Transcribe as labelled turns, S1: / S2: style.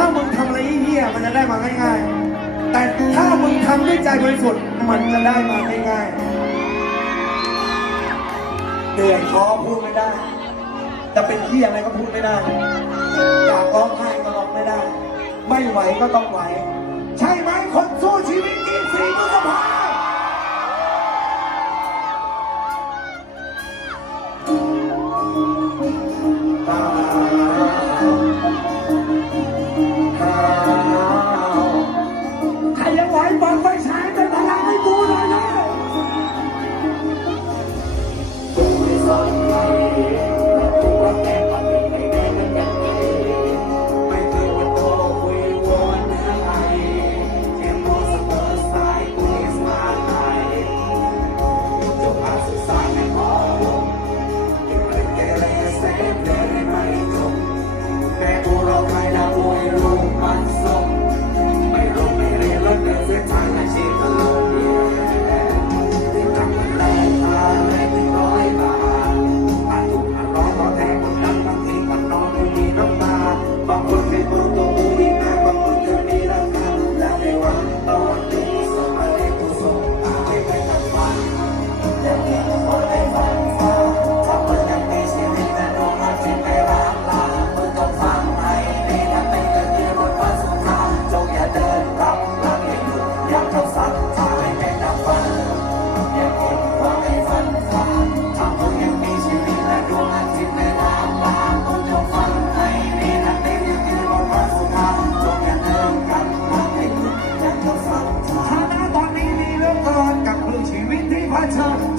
S1: ถ้ามึงทำอะไรเหี้ยมันจะได้มาง่ายๆ แต่ถ้ามึงทำด้วยใจบริสุทธิ์มันจะได้มาง่ายๆเดือดท้อพูดไม่ได้ จะเป็นเหี้ยอะไรก็พูดไม่ได้ อยากร้องไห้ก็ร้องไม่ได้ ไม่ไหวก็ต้องไหว ใช่ไหมคน my time.